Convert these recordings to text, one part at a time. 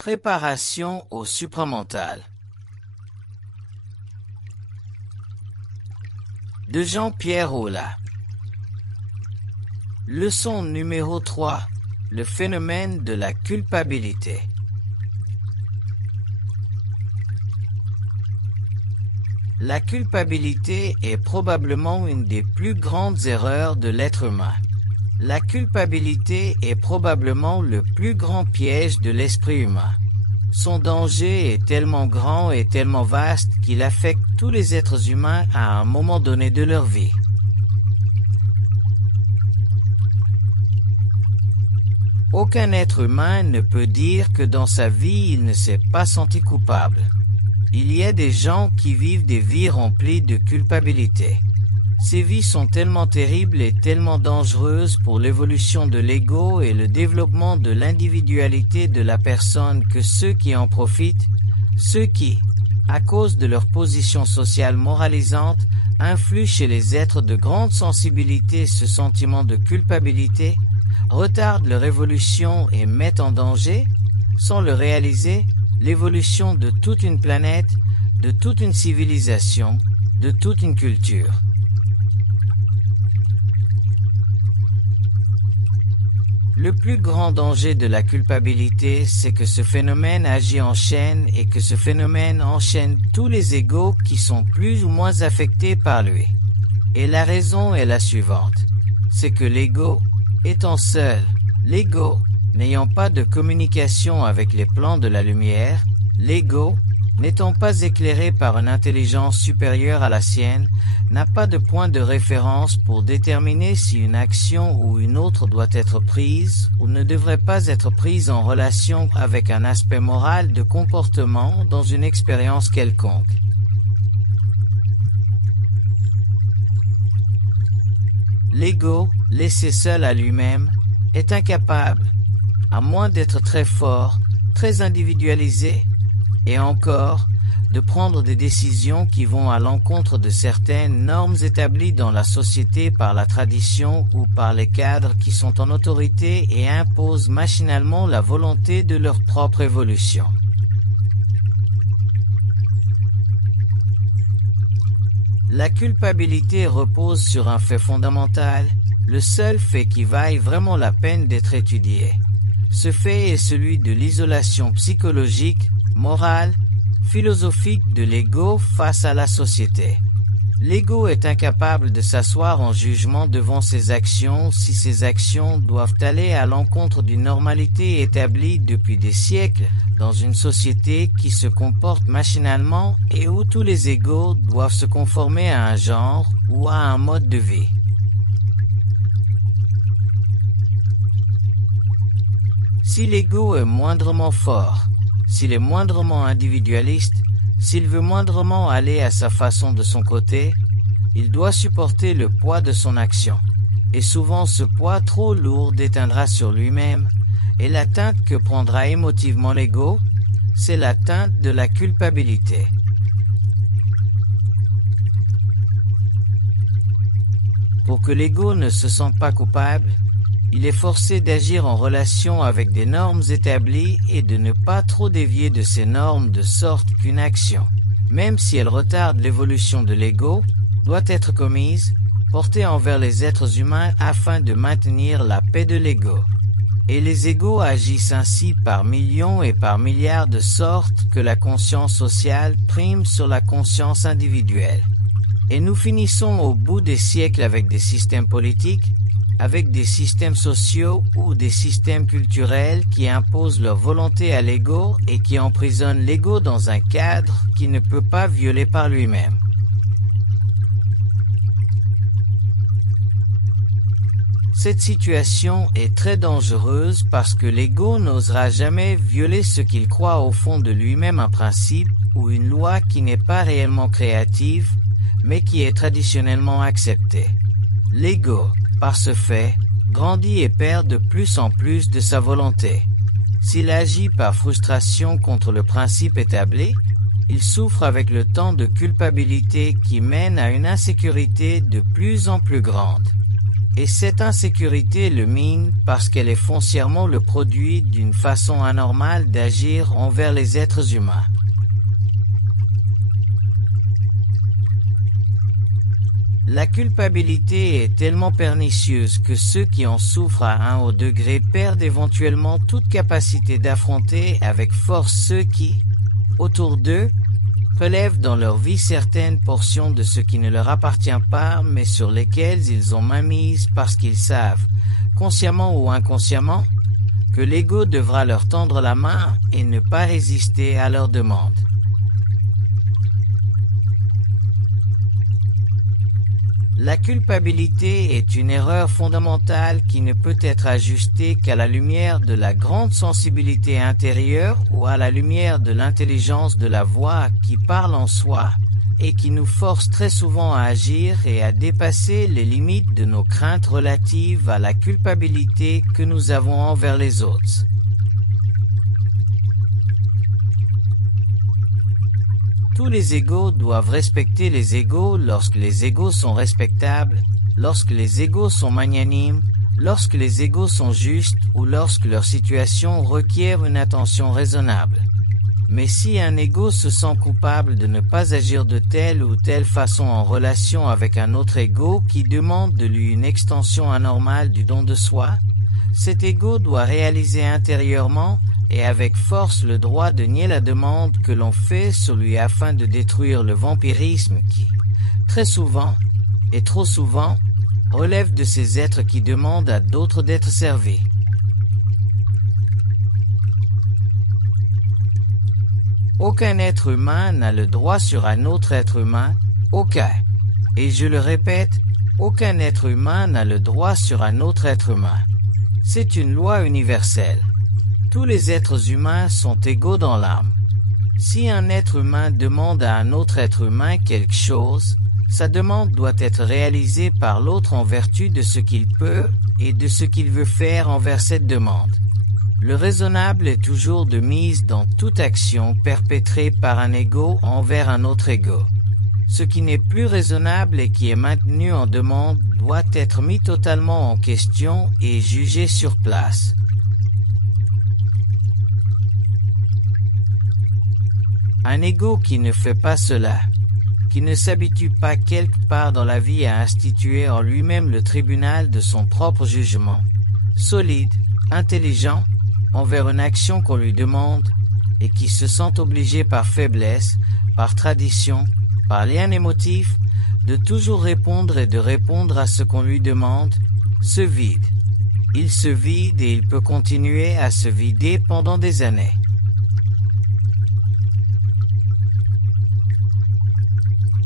Préparation au supramental de Jean-Pierre Aulas. Leçon numéro 3. Le phénomène de la culpabilité. La culpabilité est probablement une des plus grandes erreurs de l'être humain. La culpabilité est probablement le plus grand piège de l'esprit humain. Son danger est tellement grand et tellement vaste qu'il affecte tous les êtres humains à un moment donné de leur vie. Aucun être humain ne peut dire que dans sa vie il ne s'est pas senti coupable. Il y a des gens qui vivent des vies remplies de culpabilité. Ces vies sont tellement terribles et tellement dangereuses pour l'évolution de l'ego et le développement de l'individualité de la personne que ceux qui en profitent, ceux qui, à cause de leur position sociale moralisante, influent chez les êtres de grande sensibilité ce sentiment de culpabilité, retardent leur évolution et mettent en danger, sans le réaliser, l'évolution de toute une planète, de toute une civilisation, de toute une culture. Le plus grand danger de la culpabilité, c'est que ce phénomène agit en chaîne et que ce phénomène enchaîne tous les égos qui sont plus ou moins affectés par lui. Et la raison est la suivante, c'est que l'ego, étant seul, l'ego, n'ayant pas de communication avec les plans de la lumière, l'ego, n'étant pas éclairé par une intelligence supérieure à la sienne, n'a pas de point de référence pour déterminer si une action ou une autre doit être prise ou ne devrait pas être prise en relation avec un aspect moral de comportement dans une expérience quelconque. L'ego, laissé seul à lui-même, est incapable, à moins d'être très fort, très individualisé, et encore, de prendre des décisions qui vont à l'encontre de certaines normes établies dans la société par la tradition ou par les cadres qui sont en autorité et imposent machinalement la volonté de leur propre évolution. La culpabilité repose sur un fait fondamental, le seul fait qui vaille vraiment la peine d'être étudié. Ce fait est celui de l'isolation psychologique, morale, philosophique de l'ego face à la société. L'ego est incapable de s'asseoir en jugement devant ses actions si ces actions doivent aller à l'encontre d'une normalité établie depuis des siècles dans une société qui se comporte machinalement et où tous les égos doivent se conformer à un genre ou à un mode de vie. Si l'ego est moindrement fort, s'il est moindrement individualiste, s'il veut moindrement aller à sa façon de son côté, il doit supporter le poids de son action. Et souvent ce poids trop lourd déteindra sur lui-même, et l'atteinte que prendra émotivement l'ego, c'est l'atteinte de la culpabilité. Pour que l'ego ne se sente pas coupable, il est forcé d'agir en relation avec des normes établies et de ne pas trop dévier de ces normes de sorte qu'une action, même si elle retarde l'évolution de l'ego, doit être commise, portée envers les êtres humains afin de maintenir la paix de l'ego. Et les égos agissent ainsi par millions et par milliards de sorte que la conscience sociale prime sur la conscience individuelle. Et nous finissons au bout des siècles avec des systèmes politiques, avec des systèmes sociaux ou des systèmes culturels qui imposent leur volonté à l'ego et qui emprisonnent l'ego dans un cadre qu'il ne peut pas violer par lui-même. Cette situation est très dangereuse parce que l'ego n'osera jamais violer ce qu'il croit au fond de lui-même un principe ou une loi qui n'est pas réellement créative, mais qui est traditionnellement acceptée. L'ego, par ce fait, grandit et perd de plus en plus de sa volonté. S'il agit par frustration contre le principe établi, il souffre avec le temps de culpabilité qui mène à une insécurité de plus en plus grande. Et cette insécurité le mine parce qu'elle est foncièrement le produit d'une façon anormale d'agir envers les êtres humains. La culpabilité est tellement pernicieuse que ceux qui en souffrent à un haut degré perdent éventuellement toute capacité d'affronter avec force ceux qui, autour d'eux, relèvent dans leur vie certaines portions de ce qui ne leur appartient pas, mais sur lesquelles ils ont main mise parce qu'ils savent, consciemment ou inconsciemment, que l'ego devra leur tendre la main et ne pas résister à leurs demandes. La culpabilité est une erreur fondamentale qui ne peut être ajustée qu'à la lumière de la grande sensibilité intérieure ou à la lumière de l'intelligence de la voix qui parle en soi et qui nous force très souvent à agir et à dépasser les limites de nos craintes relatives à la culpabilité que nous avons envers les autres. Tous les égos doivent respecter les égos lorsque les égos sont respectables, lorsque les égos sont magnanimes, lorsque les égos sont justes ou lorsque leur situation requiert une attention raisonnable. Mais si un égo se sent coupable de ne pas agir de telle ou telle façon en relation avec un autre égo qui demande de lui une extension anormale du don de soi, cet égo doit réaliser intérieurement et avec force le droit de nier la demande que l'on fait sur lui afin de détruire le vampirisme qui, très souvent, et trop souvent, relève de ces êtres qui demandent à d'autres d'être servis. Aucun être humain n'a le droit sur un autre être humain, aucun. Et je le répète, aucun être humain n'a le droit sur un autre être humain. C'est une loi universelle. Tous les êtres humains sont égaux dans l'âme. Si un être humain demande à un autre être humain quelque chose, sa demande doit être réalisée par l'autre en vertu de ce qu'il peut et de ce qu'il veut faire envers cette demande. Le raisonnable est toujours de mise dans toute action perpétrée par un égo envers un autre égo. Ce qui n'est plus raisonnable et qui est maintenu en demande doit être mis totalement en question et jugé sur place. Un égo qui ne fait pas cela, qui ne s'habitue pas quelque part dans la vie à instituer en lui-même le tribunal de son propre jugement, solide, intelligent, envers une action qu'on lui demande, et qui se sent obligé par faiblesse, par tradition, par lien émotif, de toujours répondre et de répondre à ce qu'on lui demande, se vide. Il se vide et il peut continuer à se vider pendant des années.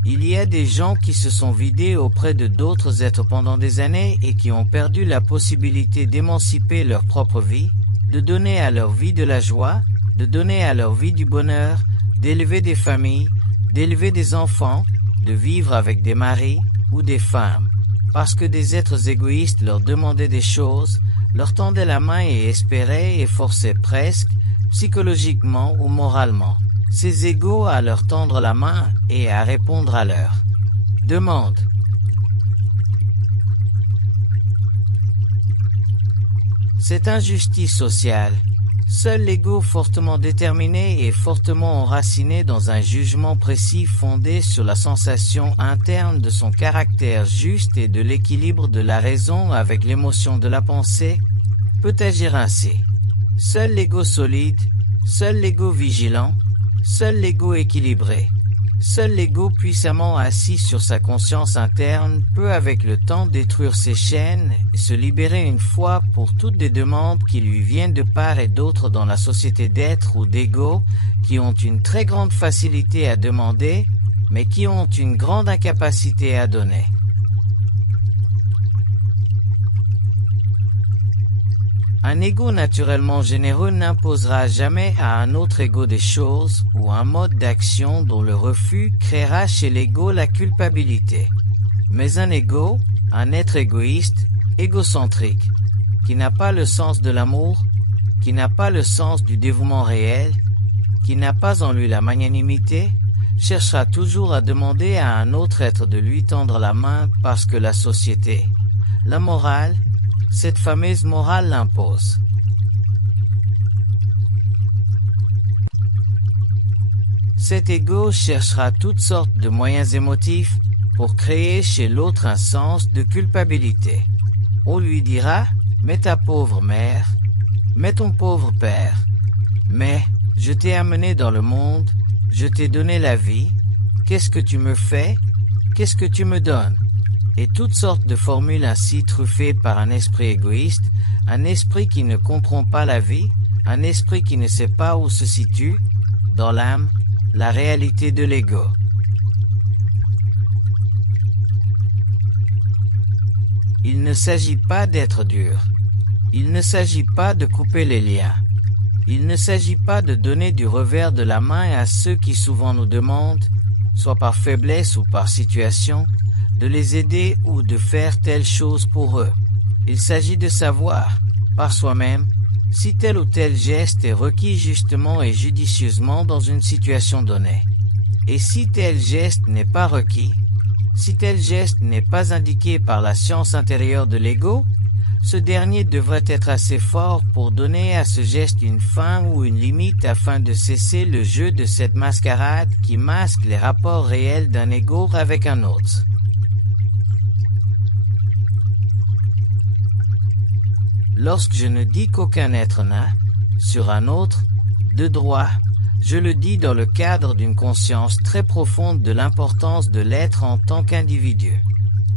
Il y a des gens qui se sont vidés auprès de d'autres êtres pendant des années et qui ont perdu la possibilité d'émanciper leur propre vie, de donner à leur vie de la joie, de donner à leur vie du bonheur, d'élever des familles, d'élever des enfants, de vivre avec des maris ou des femmes, parce que des êtres égoïstes leur demandaient des choses, leur tendaient la main et espéraient et forçaient presque, psychologiquement ou moralement, ces égos à leur tendre la main et à répondre à leurs demandes. Cette injustice sociale, seul l'ego fortement déterminé et fortement enraciné dans un jugement précis fondé sur la sensation interne de son caractère juste et de l'équilibre de la raison avec l'émotion de la pensée, peut agir ainsi. Seul l'ego solide, seul l'ego vigilant, seul l'ego équilibré, seul l'ego puissamment assis sur sa conscience interne peut avec le temps détruire ses chaînes et se libérer une fois pour toutes des demandes qui lui viennent de part et d'autre dans la société d'êtres ou d'ego qui ont une très grande facilité à demander, mais qui ont une grande incapacité à donner. Un ego naturellement généreux n'imposera jamais à un autre ego des choses ou un mode d'action dont le refus créera chez l'ego la culpabilité. Mais un ego, un être égoïste, égocentrique, qui n'a pas le sens de l'amour, qui n'a pas le sens du dévouement réel, qui n'a pas en lui la magnanimité, cherchera toujours à demander à un autre être de lui tendre la main parce que la société, La morale, cette fameuse morale l'impose. Cet ego cherchera toutes sortes de moyens émotifs pour créer chez l'autre un sens de culpabilité. On lui dira « mais ta pauvre mère, mais ton pauvre père, mais je t'ai amené dans le monde, je t'ai donné la vie, qu'est-ce que tu me fais, qu'est-ce que tu me donnes ?» Et toutes sortes de formules ainsi truffées par un esprit égoïste, un esprit qui ne comprend pas la vie, un esprit qui ne sait pas où se situe, dans l'âme, la réalité de l'ego. Il ne s'agit pas d'être dur. Il ne s'agit pas de couper les liens. Il ne s'agit pas de donner du revers de la main à ceux qui souvent nous demandent, soit par faiblesse ou par situation, de les aider ou de faire telle chose pour eux. Il s'agit de savoir, par soi-même, si tel ou tel geste est requis justement et judicieusement dans une situation donnée. Et si tel geste n'est pas requis, si tel geste n'est pas indiqué par la science intérieure de l'ego, ce dernier devrait être assez fort pour donner à ce geste une fin ou une limite afin de cesser le jeu de cette mascarade qui masque les rapports réels d'un ego avec un autre. Lorsque je ne dis qu'aucun être n'a, sur un autre, de droit, je le dis dans le cadre d'une conscience très profonde de l'importance de l'être en tant qu'individu.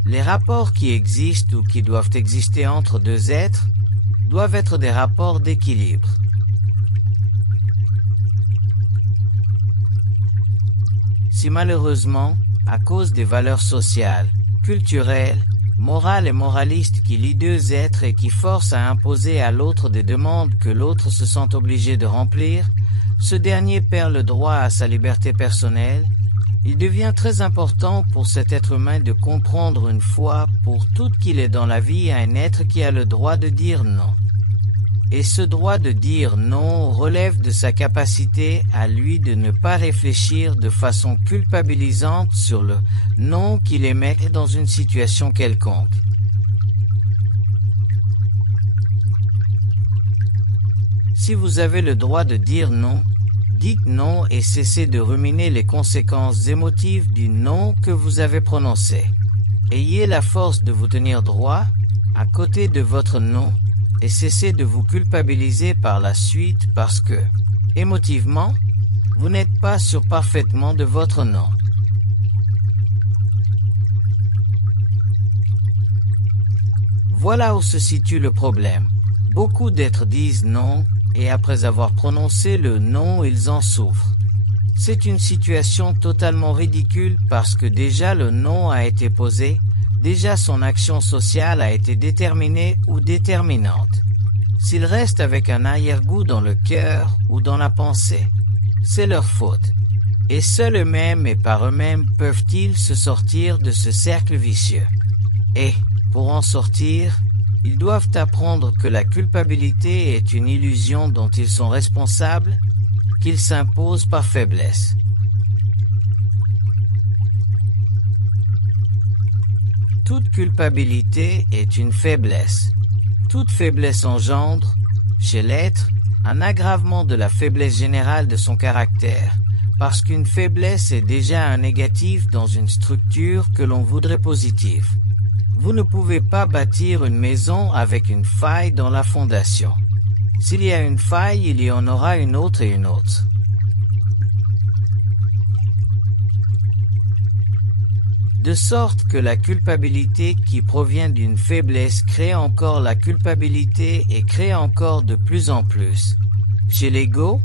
Les rapports qui existent ou qui doivent exister entre deux êtres doivent être des rapports d'équilibre. Si malheureusement, à cause des valeurs sociales, culturelles, morales et moralistes qui lient deux êtres et qui forcent à imposer à l'autre des demandes que l'autre se sent obligé de remplir, ce dernier perd le droit à sa liberté personnelle, il devient très important pour cet être humain de comprendre une fois pour toutes qu'il est dans la vie un être qui a le droit de dire non. Et ce droit de dire non relève de sa capacité à lui de ne pas réfléchir de façon culpabilisante sur le non qu'il émet dans une situation quelconque. Si vous avez le droit de dire non, dites non et cessez de ruminer les conséquences émotives du non que vous avez prononcé. Ayez la force de vous tenir droit à côté de votre non et cessez de vous culpabiliser par la suite parce que, émotivement, vous n'êtes pas sûr parfaitement de votre non. Voilà où se situe le problème. Beaucoup d'êtres disent non, et après avoir prononcé le non, ils en souffrent. C'est une situation totalement ridicule parce que déjà le non a été posé, déjà son action sociale a été déterminée ou déterminante. S'ils restent avec un arrière-goût dans le cœur ou dans la pensée, c'est leur faute. Et seuls eux-mêmes et par eux-mêmes peuvent-ils se sortir de ce cercle vicieux. Et, pour en sortir, ils doivent apprendre que la culpabilité est une illusion dont ils sont responsables, qu'ils s'imposent par faiblesse. Toute culpabilité est une faiblesse. Toute faiblesse engendre, chez l'être, un aggravement de la faiblesse générale de son caractère, parce qu'une faiblesse est déjà un négatif dans une structure que l'on voudrait positive. Vous ne pouvez pas bâtir une maison avec une faille dans la fondation. S'il y a une faille, il y en aura une autre et une autre. De sorte que la culpabilité qui provient d'une faiblesse crée encore la culpabilité et crée encore de plus en plus. Chez l'ego,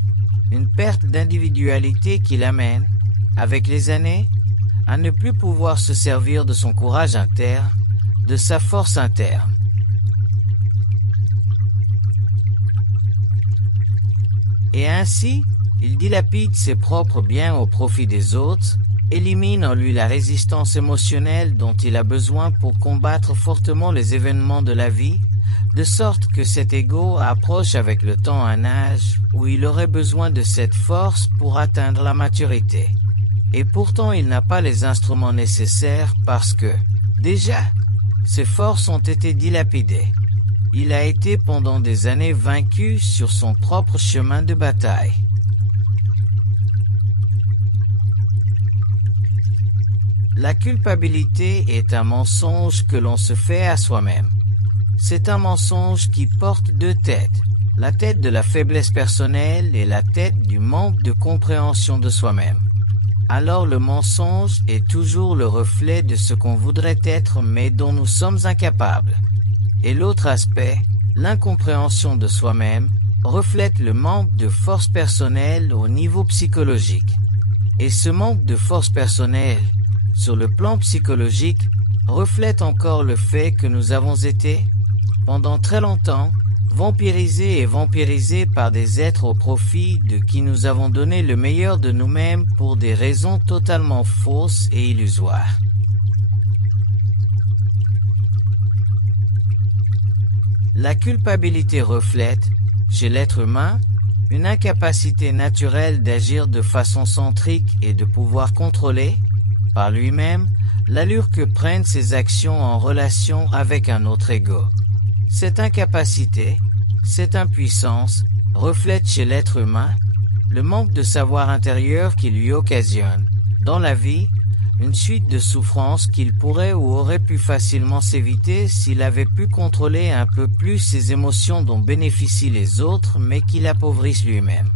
une perte d'individualité qui l'amène, avec les années, à ne plus pouvoir se servir de son courage interne, de sa force interne. Et ainsi, il dilapide ses propres biens au profit des autres, élimine en lui la résistance émotionnelle dont il a besoin pour combattre fortement les événements de la vie, de sorte que cet ego approche avec le temps un âge où il aurait besoin de cette force pour atteindre la maturité. Et pourtant il n'a pas les instruments nécessaires parce que, déjà, Ses forces ont été dilapidées. Il a été pendant des années vaincu sur son propre chemin de bataille. La culpabilité est un mensonge que l'on se fait à soi-même. C'est un mensonge qui porte deux têtes, la tête de la faiblesse personnelle et la tête du manque de compréhension de soi-même. Alors le mensonge est toujours le reflet de ce qu'on voudrait être mais dont nous sommes incapables. Et l'autre aspect, l'incompréhension de soi-même, reflète le manque de force personnelle au niveau psychologique. Et ce manque de force personnelle, sur le plan psychologique, reflète encore le fait que nous avons été, pendant très longtemps, vampirisés par des êtres au profit de qui nous avons donné le meilleur de nous-mêmes pour des raisons totalement fausses et illusoires. La culpabilité reflète, chez l'être humain, une incapacité naturelle d'agir de façon centrique et de pouvoir contrôler, par lui-même, l'allure que prennent ses actions en relation avec un autre ego. Cette incapacité, cette impuissance, reflète chez l'être humain le manque de savoir intérieur qui lui occasionne, dans la vie, une suite de souffrances qu'il pourrait ou aurait pu facilement s'éviter s'il avait pu contrôler un peu plus ses émotions dont bénéficient les autres mais qui l'appauvrissent lui-même.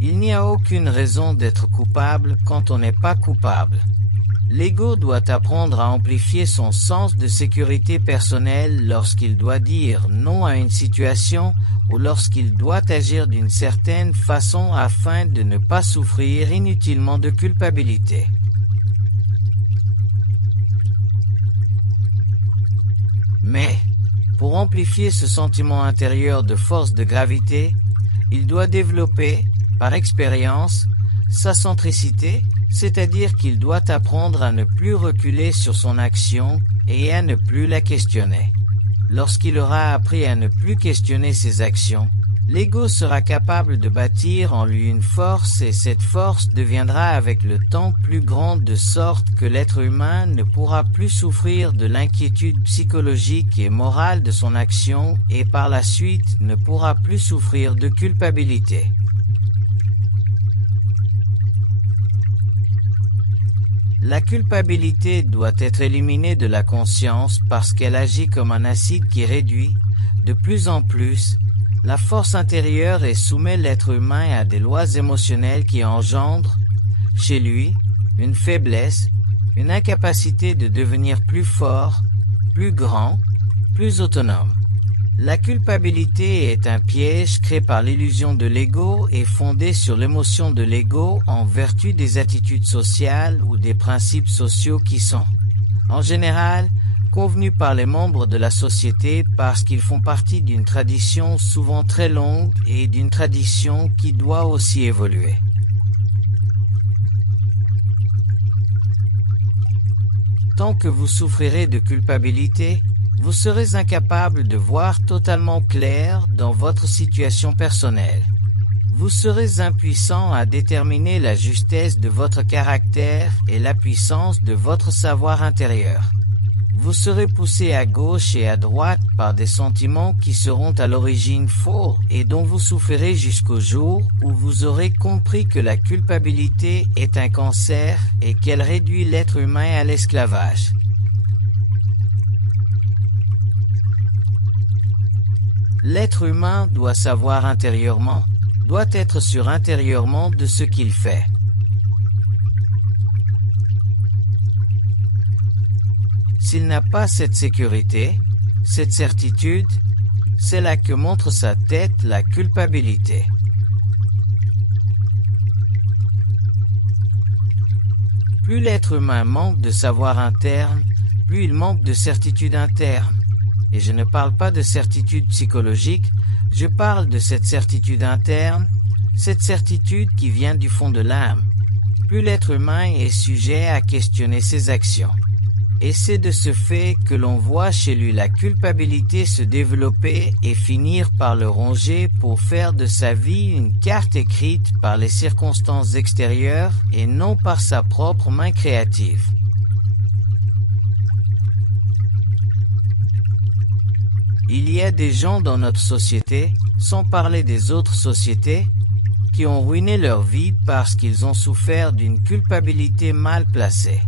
Il n'y a aucune raison d'être coupable quand on n'est pas coupable. L'ego doit apprendre à amplifier son sens de sécurité personnelle lorsqu'il doit dire non à une situation ou lorsqu'il doit agir d'une certaine façon afin de ne pas souffrir inutilement de culpabilité. Mais, pour amplifier ce sentiment intérieur de force de gravité, il doit développer, par expérience, sa centricité, c'est-à-dire qu'il doit apprendre à ne plus reculer sur son action et à ne plus la questionner. Lorsqu'il aura appris à ne plus questionner ses actions, l'ego sera capable de bâtir en lui une force et cette force deviendra avec le temps plus grande de sorte que l'être humain ne pourra plus souffrir de l'inquiétude psychologique et morale de son action et par la suite ne pourra plus souffrir de culpabilité. La culpabilité doit être éliminée de la conscience parce qu'elle agit comme un acide qui réduit, de plus en plus, la force intérieure et soumet l'être humain à des lois émotionnelles qui engendrent, chez lui, une faiblesse, une incapacité de devenir plus fort, plus grand, plus autonome. La culpabilité est un piège créé par l'illusion de l'ego et fondé sur l'émotion de l'ego en vertu des attitudes sociales ou des principes sociaux qui sont, en général, convenus par les membres de la société parce qu'ils font partie d'une tradition souvent très longue et d'une tradition qui doit aussi évoluer. Tant que vous souffrirez de culpabilité, vous serez incapable de voir totalement clair dans votre situation personnelle. Vous serez impuissant à déterminer la justesse de votre caractère et la puissance de votre savoir intérieur. Vous serez poussé à gauche et à droite par des sentiments qui seront à l'origine faux et dont vous souffrirez jusqu'au jour où vous aurez compris que la culpabilité est un cancer et qu'elle réduit l'être humain à l'esclavage. L'être humain doit savoir intérieurement, doit être sûr intérieurement de ce qu'il fait. S'il n'a pas cette sécurité, cette certitude, c'est là que montre sa tête la culpabilité. Plus l'être humain manque de savoir interne, plus il manque de certitude interne. Et je ne parle pas de certitude psychologique, je parle de cette certitude interne, cette certitude qui vient du fond de l'âme. Plus l'être humain est sujet à questionner ses actions. Et c'est de ce fait que l'on voit chez lui la culpabilité se développer et finir par le ronger pour faire de sa vie une carte écrite par les circonstances extérieures et non par sa propre main créative. Il y a des gens dans notre société, sans parler des autres sociétés, qui ont ruiné leur vie parce qu'ils ont souffert d'une culpabilité mal placée.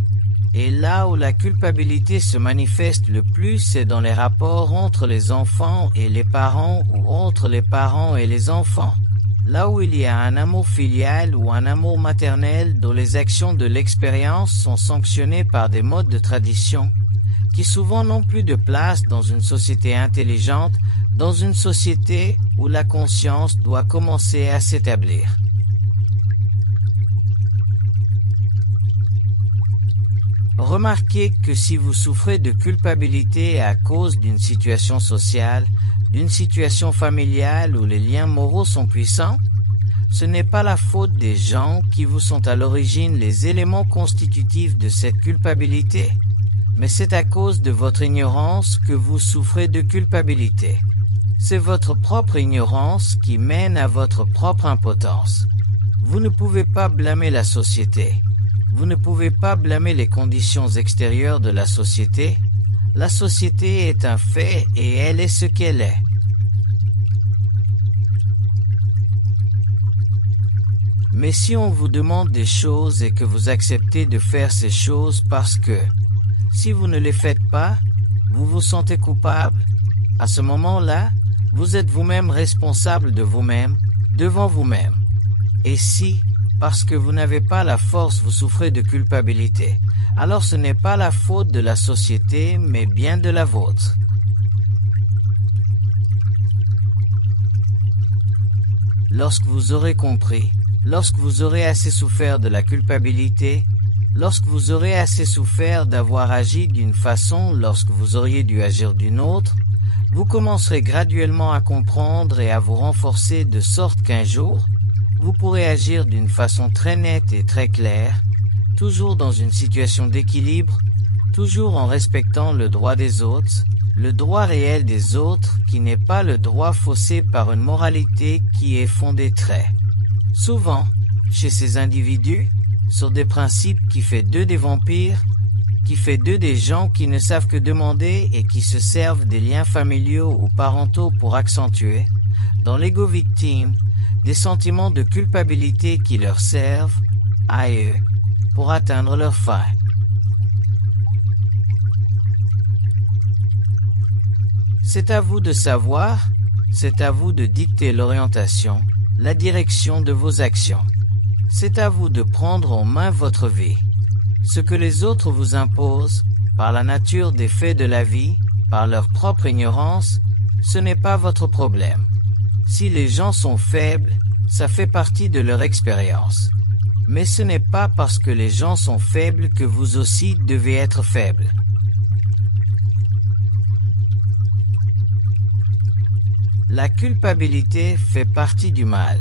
Et là où la culpabilité se manifeste le plus, c'est dans les rapports entre les enfants et les parents ou entre les parents et les enfants. Là où il y a un amour filial ou un amour maternel dont les actions de l'expérience sont sanctionnées par des modes de tradition, qui souvent n'ont plus de place dans une société intelligente, dans une société où la conscience doit commencer à s'établir. Remarquez que si vous souffrez de culpabilité à cause d'une situation sociale, d'une situation familiale où les liens moraux sont puissants, ce n'est pas la faute des gens qui vous sont à l'origine les éléments constitutifs de cette culpabilité, mais c'est à cause de votre ignorance que vous souffrez de culpabilité. C'est votre propre ignorance qui mène à votre propre impotence. Vous ne pouvez pas blâmer la société. Vous ne pouvez pas blâmer les conditions extérieures de la société. La société est un fait et elle est ce qu'elle est. Mais si on vous demande des choses et que vous acceptez de faire ces choses parce que, si vous ne les faites pas, vous vous sentez coupable, à ce moment-là, vous êtes vous-même responsable de vous-même, devant vous-même. Et si, parce que vous n'avez pas la force, vous souffrez de culpabilité, alors ce n'est pas la faute de la société, mais bien de la vôtre. Lorsque vous aurez compris, lorsque vous aurez assez souffert de la culpabilité, lorsque vous aurez assez souffert d'avoir agi d'une façon lorsque vous auriez dû agir d'une autre, vous commencerez graduellement à comprendre et à vous renforcer de sorte qu'un jour, vous pourrez agir d'une façon très nette et très claire, toujours dans une situation d'équilibre, toujours en respectant le droit des autres, le droit réel des autres qui n'est pas le droit faussé par une moralité qui est fondée très souvent, chez ces individus, sur des principes qui fait d'eux des vampires, qui fait d'eux des gens qui ne savent que demander et qui se servent des liens familiaux ou parentaux pour accentuer, dans l'ego victime, des sentiments de culpabilité qui leur servent, à eux, pour atteindre leur fin. C'est à vous de savoir, c'est à vous de dicter l'orientation, la direction de vos actions. C'est à vous de prendre en main votre vie. Ce que les autres vous imposent, par la nature des faits de la vie, par leur propre ignorance, ce n'est pas votre problème. Si les gens sont faibles, ça fait partie de leur expérience. Mais ce n'est pas parce que les gens sont faibles que vous aussi devez être faible. La culpabilité fait partie du mal.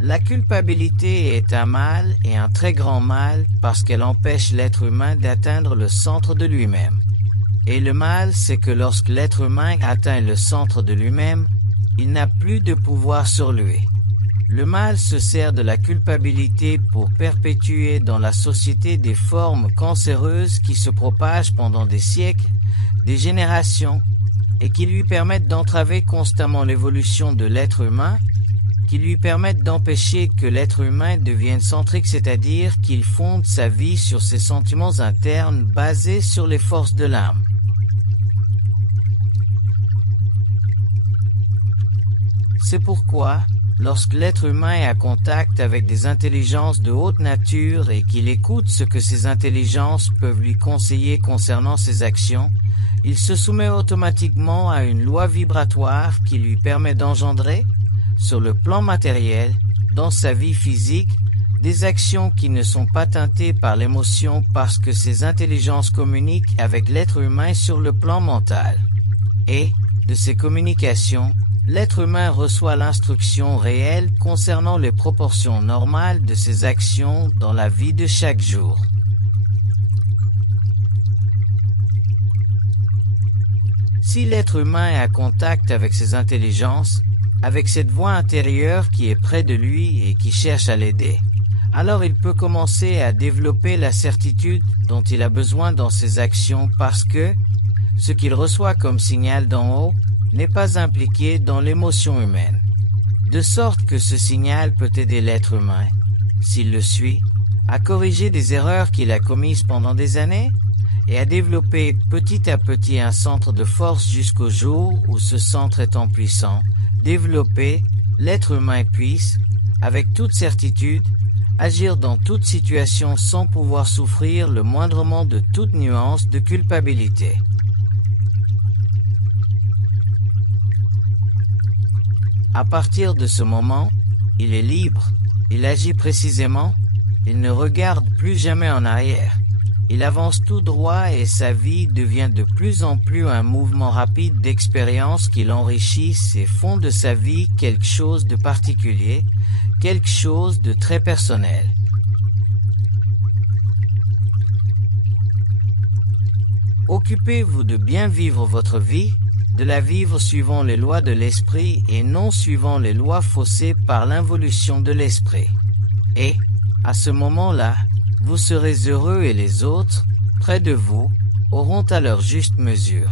La culpabilité est un mal et un très grand mal parce qu'elle empêche l'être humain d'atteindre le centre de lui-même. Et le mal, c'est que lorsque l'être humain atteint le centre de lui-même, il n'a plus de pouvoir sur lui. Le mal se sert de la culpabilité pour perpétuer dans la société des formes cancéreuses qui se propagent pendant des siècles, des générations, et qui lui permettent d'entraver constamment l'évolution de l'être humain, qui lui permettent d'empêcher que l'être humain devienne centrique, c'est-à-dire qu'il fonde sa vie sur ses sentiments internes basés sur les forces de l'âme. C'est pourquoi, lorsque l'être humain est en contact avec des intelligences de haute nature et qu'il écoute ce que ces intelligences peuvent lui conseiller concernant ses actions, il se soumet automatiquement à une loi vibratoire qui lui permet d'engendrer, sur le plan matériel, dans sa vie physique, des actions qui ne sont pas teintées par l'émotion parce que ces intelligences communiquent avec l'être humain sur le plan mental. Et, de ces communications, l'être humain reçoit l'instruction réelle concernant les proportions normales de ses actions dans la vie de chaque jour. Si l'être humain est à contact avec ses intelligences, avec cette voix intérieure qui est près de lui et qui cherche à l'aider, alors il peut commencer à développer la certitude dont il a besoin dans ses actions parce que ce qu'il reçoit comme signal d'en haut n'est pas impliqué dans l'émotion humaine. De sorte que ce signal peut aider l'être humain, s'il le suit, à corriger des erreurs qu'il a commises pendant des années et à développer petit à petit un centre de force jusqu'au jour où ce centre étant puissant, développé, l'être humain puisse, avec toute certitude, agir dans toute situation sans pouvoir souffrir le moindrement de toute nuance de culpabilité. À partir de ce moment, il est libre, il agit précisément, il ne regarde plus jamais en arrière. Il avance tout droit et sa vie devient de plus en plus un mouvement rapide d'expériences qui l'enrichissent et font de sa vie quelque chose de particulier, quelque chose de très personnel. Occupez-vous de bien vivre votre vie, de la vivre suivant les lois de l'esprit et non suivant les lois faussées par l'involution de l'esprit. Et, à ce moment-là, vous serez heureux et les autres, près de vous, auront à leur juste mesure.